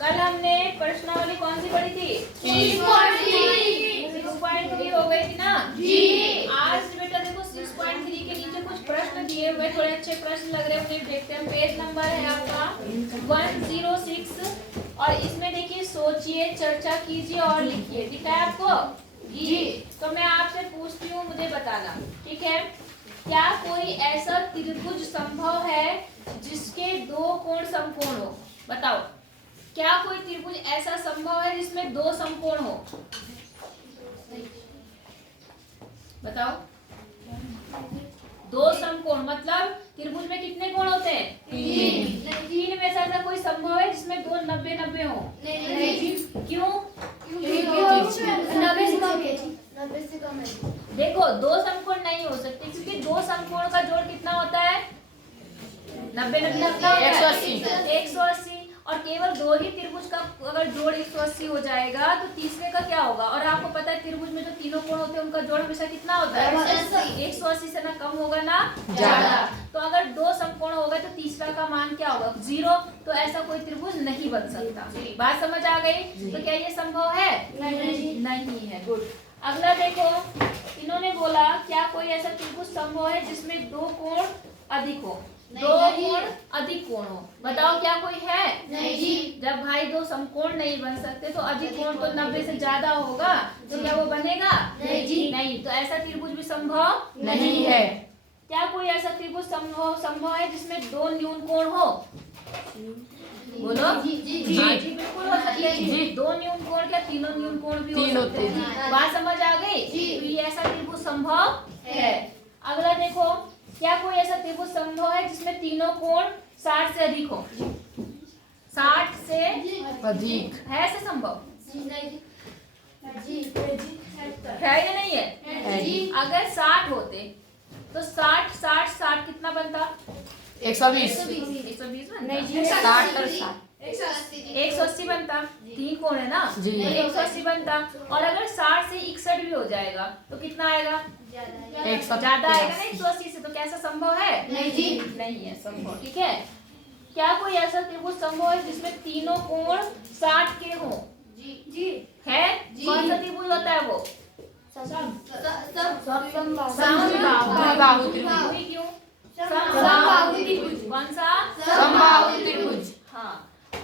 कल हमने प्रश्नावली कौन सी पढ़ी थी? 6.3 हो गई थी ना जी। आज बेटा देखो 6.3 के नीचे कुछ प्रश्न दिए हुए, थोड़े अच्छे प्रश्न लग रहे हैं, उन्हें देखते हैं। पेज नंबर है आपका 106 और इसमें देखिए सोचिए, चर्चा कीजिए और लिखिए। दिखा है आपको जी। तो मैं आपसे पूछती हूँ, मुझे बताना, ठीक है? क्या कोई ऐसा त्रिभुज संभव है जिसके दो कोण समकोण हो? बताओ, क्या कोई त्रिभुज ऐसा संभव है जिसमें दो समकोण हो? बताओ। दो समकोण मतलब त्रिभुज में कितने कोण होते हैं? तीन में से ऐसा कोई संभव है जिसमें दो 90-90 हो? नहीं। क्यों? 90 से कम है। देखो, दो समकोण नहीं हो सकते क्योंकि दो समकोण का जोड़ कितना होता है? 90-90 180। और केवल दो ही त्रिभुज का अगर जोड़ 180 हो जाएगा तो तीसरे का क्या होगा? और आपको पता है त्रिभुज में जो तीनों कोण होते हैं उनका जोड़ हमेशा कितना होता है? 180 से ना कम होगा ना ज्यादा। तो अगर दो समकोण होगा तो तीसरा का मान क्या होगा? 0। तो ऐसा कोई त्रिभुज नहीं बन सकता। बात समझ आ गई? तो क्या ये संभव है? नहीं है। गुड। अगला देखो, इन्होंने बोला क्या कोई ऐसा त्रिभुज संभव है जिसमें दो कोण अधिक हो? दो कोण अधिक कोण हो। बताओ, क्या कोई है? नहीं। जब भाई दो समकोण नहीं बन सकते तो अधिक कोण तो 90 से ज्यादा होगा, तो क्या वो बनेगा? नहीं। तो ऐसा त्रिभुज भी संभव नहीं है। क्या कोई ऐसा त्रिभुज संभव है जिसमें दो न्यून कोण हो? बोलो जी। बिल्कुल हो सकते हैं। दो न्यून कोण क्या तीनों न्यून कोण भी हो सकते हैं। बात समझ आ गई? तो ये ऐसा त्रिभुज संभव है। अगला देखो, क्या कोई ऐसा त्रिभुज संभव है जिसमें तीनों कोण 60 से अधिक हो? 60 से अधिक है ऐसा संभव? है या नहीं है? अगर 60 होते तो 60 कितना बनता? 120 नहीं जी, 180 बनता। तीन कोण है ना जी, 180 बनता। और अगर 60 से 61 भी हो जाएगा तो कितना आएगा? ज्यादा आएगा ना 180 से। तो कैसा संभव है? नहीं है संभव। ठीक है। क्या कोई ऐसा त्रिभुज संभव है जिसमें तीनों कोण 60 के हो? है। कौन सा त्रिभुज होता है वो? समबाहु त्रिभुज। क्यों? कौन सा? समबाहु त्रिभुज। हाँ।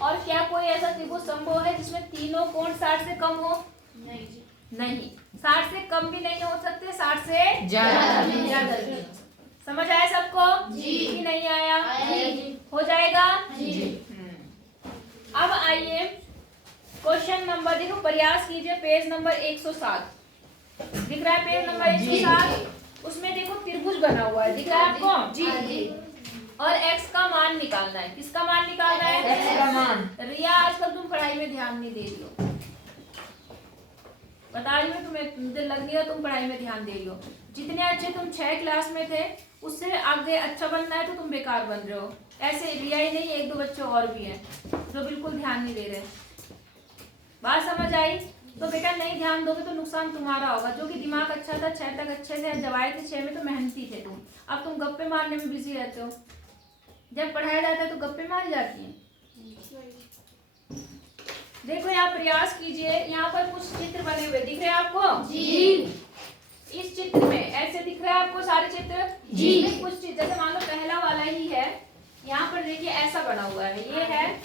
और क्या कोई ऐसा त्रिभुज संभव है जिसमें तीनों कोण 60 से कम हो? नहीं। 60 से कम भी नहीं हो सकते, 60 से ज्यादा। समझ आया सबको जी? नहीं आया? हो जाएगा जी। अब आइए क्वेश्चन नंबर, देखो प्रयास कीजिए, पेज नंबर 107 दिख रहा है? पेज नंबर 107 उसमें देखो त्रिभुज बना हुआ है, दिख रहा है आपको जी? और x का मान निकालना है। किसका मान निकालना है? x का मान। रिया, आजकल तुम पढ़ाई में ध्यान नहीं दे रही हो। बता रही हूँ तुम्हें, मुझे लग नहीं रहा तुम पढ़ाई में ध्यान दे रही हो। जितने अच्छे तुम 6 क्लास में थे उससे आगे अच्छा बनना है तो तुम बेकार बन रहे हो। ऐसे रिया ही नहीं, 1-2 बच्चे और भी हैं जो बिल्कुल ध्यान नहीं दे रहे। बात समझ आई? तो बेटा नहीं ध्यान दोगे तो नुकसान तुम्हारा होगा। जो कि दिमाग अच्छा था 6 तक अच्छे थे, जब आए थे 6 में तो मेहनती थे तुम। अब तुम गप्पे मारने में बिजी रहते हो। जब पढ़ाया जाता है तो गप्पे मारी जाती हैं। देखो यहाँ प्रयास कीजिए, यहाँ पर कुछ चित्र बने हुए दिख रहे हैं आपको जी? इस चित्र में ऐसे दिख रहे हैं आपको सारे चित्र जी? कुछ चित्र जैसे मान लो पहला वाला ही है, यहाँ पर देखिए ऐसा बना हुआ है, ये है,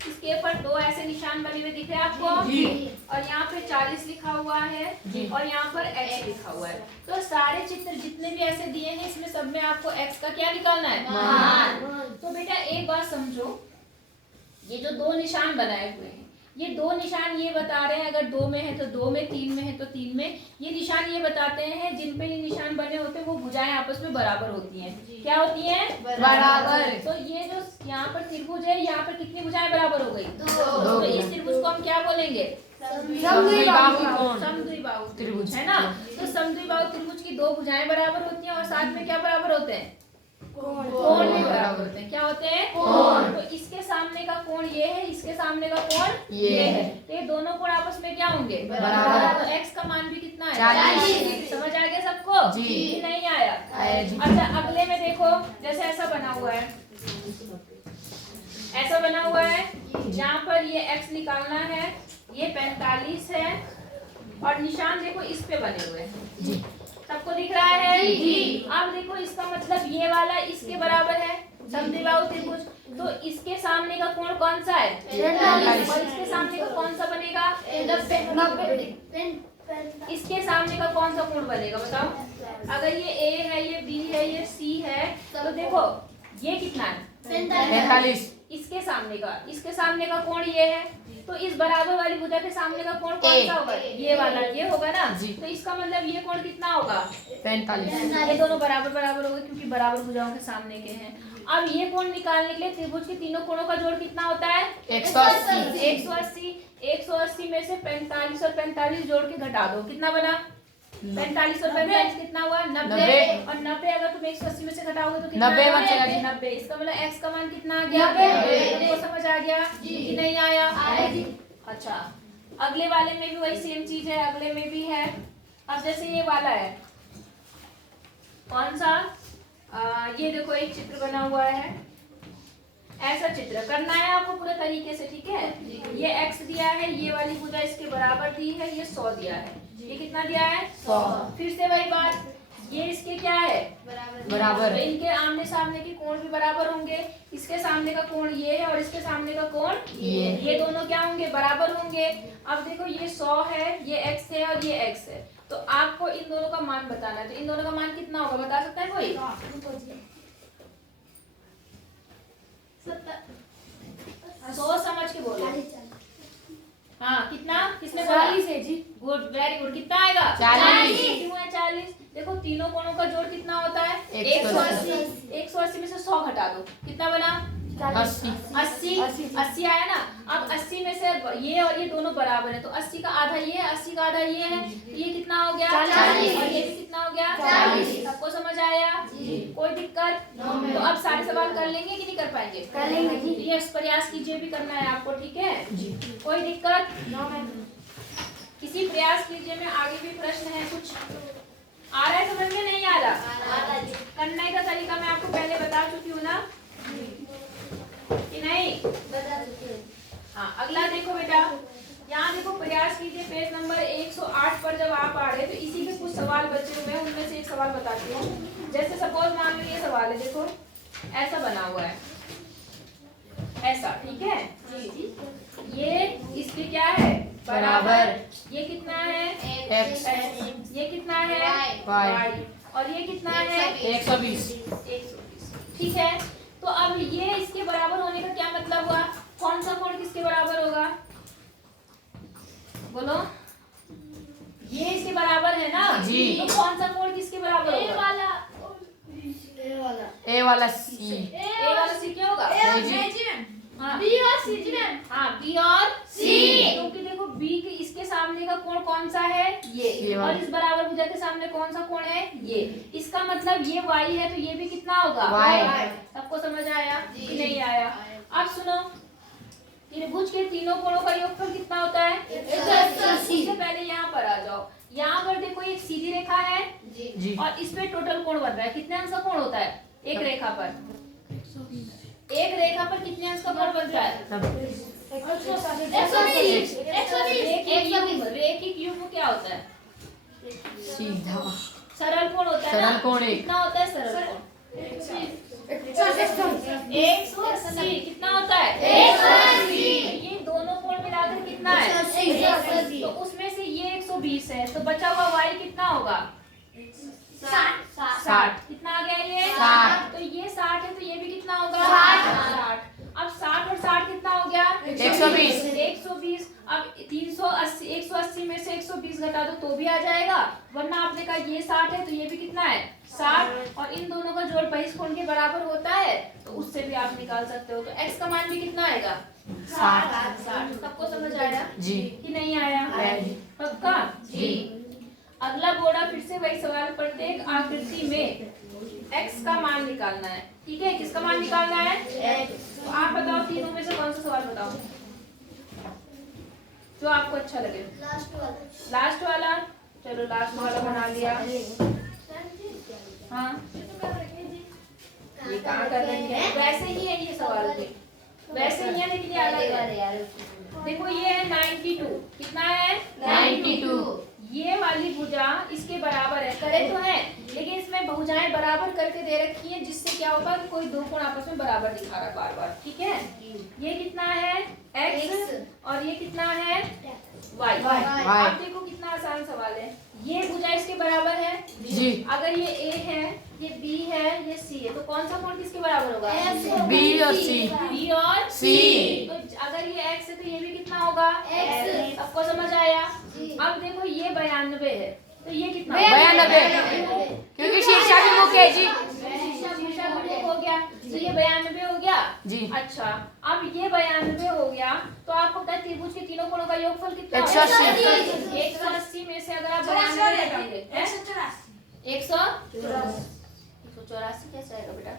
इसके ऊपर 2 ऐसे निशान बने हुए दिख रहे हैं आपको जी? और यहाँ पे 40 लिखा हुआ है और यहाँ पर x लिखा हुआ है। तो सारे चित्र जितने भी ऐसे दिए हैं इसमें सब में आपको x का क्या निकालना है? मान। तो बेटा एक बात समझो, ये जो 2 निशान बनाए हुए हैं, ये 2 निशान ये बता रहे हैं अगर 2 में है तो 2 में, 3 में है तो 3 में। ये निशान ये बताते हैं जिन पे ये निशान बने होते हैं वो भुजाएं आपस में बराबर होती हैं। क्या होती हैं? बराबर। तो ये जो यहाँ पर त्रिभुज है, यहाँ पर कितनी भुजाएं बराबर हो गई? 2। तो इस त्रिभुज को हम क्या बोलेंगे? समद्विबाहु त्रिभुज, है ना? तो समद्विबाहु त्रिभुज की 2 भुजाएं बराबर होती हैं और साथ में क्या बराबर होते हैं? कोण भी बराबर होते हैं। क्या होते हैं? कोण। तो इसके सामने का कोण ये है, इसके सामने का कोण ये है, तो ये दोनों कोण आपस में क्या होंगे? बराबर। तो x का मान भी कितना है? 40। समझ आ गया सबको जी? नहीं आया? अच्छा, अगले में देखो जैसे ऐसा बना हुआ है, ऐसा बना हुआ है। यहाँ पर ये x निकालना है, ये 45 है और निशान देखो इस पे बने हुए हैं। सबको दिख रहा है? अब देखो इसका मतलब ये वाला इसके बराबर है, समद्विबाहु त्रिभुज, तो इसके सामने का कोण कौन सा है? 45। और इसके सामने का कौन सा बनेगा? 90। इसके सामने का कौन सा कोण बनेगा बताओ? अगर ये A है, ये B है, ये C है, तो देखो ये कितना है? 45। इसके सामने का कोण ये है, तो इस बराबर वाली भुजा के सामने का कोण कौन सा होगा? ये वाला, ये होगा ना। तो इसका मतलब ये कोण कितना होगा? 45। ये दोनों बराबर बराबर होगा क्योंकि बराबर भुजाओं के सामने के हैं। अब ये कोण निकालने के लिए त्रिभुज के तीनों कोणों का जोड़ कितना होता है? 180। 180 में से 45 और 45 जोड़ के घटा दो, कितना बना? 45 और 45 कितना हुआ? 90। और 90 अगर तुम 180 में से घटाओगे तो कितना? 90 बचेगा। 90। इसका मतलब x का मान कितना आ गया? 90। तुमको समझ आ गया कि नहीं आया? अच्छा, अगले वाले में भी वही सेम चीज है, अगले में भी है। अब जैसे ये वाला है, कौन सा? ये देखो एक चित्र बना हुआ है, ऐसा चित्र करना है आपको पूरे तरीके से, ठीक है? ये x दिया है, ये वाली भुजा इसके बराबर दी है, ये 100 दिया है, ये कितना दिया है? 100। फिर से वही बात, ये इसके क्या है? बराबर। तो इनके आमने सामने के कोण भी बराबर होंगे। इसके सामने का कोण ये है और इसके सामने का कोण ये दोनों क्या होंगे? बराबर होंगे। अब देखो ये 100 है, ये x है और ये x है, तो आपको इन दोनों का मान बताना है। तो इन दोनों का मान कितना होगा बता सकता है कोई? 100 समझ के बोलो। हाँ, कितना? किसने बोला? 40 है जी। Good, very good. कितना आएगा? 40। क्यों है 40? देखो तीनों कोणों का जोड़ कितना होता है? 180। 180 में से 100 घटा दो, कितना बना? 80 आया ना। अब 80 में से ये और ये दोनों बराबर है, तो 80 का आधा ये है, 80 का आधा ये है, तो ये कितना हो गया? 40। और ये भी कितना हो गया? 40। सबको समझ आया? कोई दिक्कत? तो अब सारे सवाल कर लेंगे कि नहीं कर पाएंगे? कर लेंगे। ये प्रयास कीजिए, भी करना है आपको, ठीक है? कोई दिक्कत? किसी प्रयास कीजिए में आगे भी प्रश्न है कुछ आ रहा है समझ में? नहीं आ रहा? करने का तरीका मैं आपको पहले बता चुकी हूँ ना कि नहीं? हाँ, अगला देखो बेटा, यहाँ देखो प्रयास कीजिए पेज नंबर 108 पर जब आप आ रहे तो इसी के कुछ सवाल बचे हुए हैं, उनमें से एक सवाल बताती हूँ। जैसे सपोज मान लो ये सवाल है, देखो ऐसा बना हुआ है, ऐसा, ठीक है? ये इसके क्या है? बराबर। ये कितना है? x। ये कितना है? y। और ये कितना है? 120। ठीक है, तो अब ये इसके बराबर होने का क्या मतलब हुआ? कौन सा कोण किसके बराबर होगा? बोलो। ये इसके बराबर है ना जी। तो कौन सा कोण किसके बराबर होगा? ए वाला सी। ए वाला सी क्या होगा? हाँ, बी और सी जी मैम। हाँ, बी और सी, क्योंकि देखो बी के इसके सामने का कोण कौन सा है? ये और इस बराबर भुजा के सामने कौन सा कोण है? ये। इसका मतलब ये y है, तो ये भी कितना होगा? y। सबको समझ आया कि नहीं आया? अब सुनो, त्रिभुज के तीनों कोणों का योगफल कितना होता है? 180। उससे पहले यहाँ पर आ जाओ, यहाँ पर देखो एक सीधी रेखा है जी। और इस पे टोटल कोण बन रहा है, कितने अंश का कोण होता है एक रेखा पर? एक रेखा पर कितने अंश का कोण बनता है? 120। रेखिक युग्म क्या होता है? सीधा। सरल कोण होता है ना? कितना होता है सरल कोण? 180। कितना होता है? 180। ये दोनों कोण मिलाकर कितना है? 180। तो उसमें से ये 120 है, तो बचा हुआ y कितना होगा? 60। कितना आ गया ये? 60। तो ये 60 है, तो ये भी कितना होगा? 60। अब 60 और 60 कितना हो गया? 120। 120। अब 380, 180 में से 120 घटा दो तो भी आ जाएगा, वरना आपने कहा ये 60 है तो ये भी कितना है? 60। और इन दोनों का जोड़ बहिष्कोण के बराबर होता है, तो उससे भी आप निकाल सकते हो। तो x का मान भी कितना आएगा? 60। सबको समझ आया जी कि नहीं आया? पक्का जी। अगला बोर्डा फिर से वही सवाल, प्रत्येक आकृति में x का मान निकालना है, ठीक है? किसका मान निकालना है? तो आप बताओ तीनों में से कौन सा सवाल बताओ जो आपको अच्छा लगे। लास्ट वाला। चलो लास्ट वाला बना लिया। हाँ, ये कहाँ कर रही है? वैसे ही है ये सवाल भी। वैसे ही है लेकिन ये अलग है। देखो ये है 92, कितना है 92। ये वाली भुजा इसके बराबर है, करे तो है लेकिन इसमें भुजाएं बराबर करके दे रखी है, जिससे क्या होगा कि कोई दो कोण आपस में बराबर दिखा रहा बार बार, ठीक है। ये कितना है x और ये कितना है y। आप देखो कितना आसान सवाल है। ये भुजा इसके बराबर है जी। अगर ये a है, ये b है, ये c है, तो कौन सा कोण किसके बराबर होगा? B और C। b और C। तो अगर ये x है तो ये भी कितना होगा x। सबको समझ आया? अब देखो ये 92 है तो ये कितना 92, क्योंकि शीर्षा भी मुख्य है जी। शीर्षा गुणक हो गया तो ये 92 हो गया जी। अच्छा, अब ये 92 हो गया तो आपको पता है त्रिभुज के तीनों कोणों का योगफल कितना 180। 180 में से अगर आप 92 हटाओगे 184 कैसे आएगा बेटा?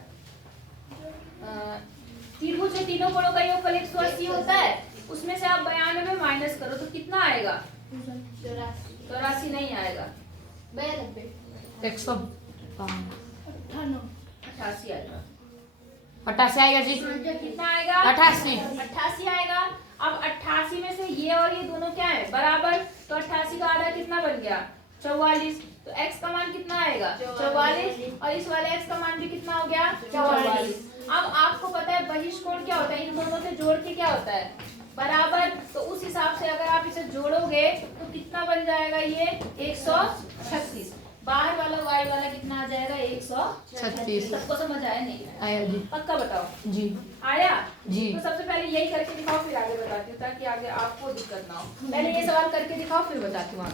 त्रिभुज के तीनों कोणों का योगफल 180 होता है, उसमें से आप 92 माइनस करो तो कितना आएगा? 84 नहीं आएगा, 88 आएगा। 88 आएगा जी। कितना आएगा? 88 आएगा। अब 88 में से ये और ये दोनों क्या है बराबर, तो 88 का आधा कितना बन गया 44, तो x का मान कितना आएगा 44 और इस वाले x का मान भी कितना हो गया 44। अब आपको पता है बहिष्कोण क्या होता है, इन दोनों से जोड़ के क्या होता है बराबर, तो उस हिसाब से अगर आप इसे जोड़ोगे तो कितना बन जाएगा ये 136। बाहर वाला y वाला कितना आ जाएगा 136। सबको समझ आया नहीं आया जी। पक्का बताओ जी आया जी। तो सबसे पहले यही करके दिखाओ फिर आगे बताती हूँ ताकि आगे आपको दिक्कत ना हो। पहले ये सवाल करके दिखाओ फिर बताती हूँ।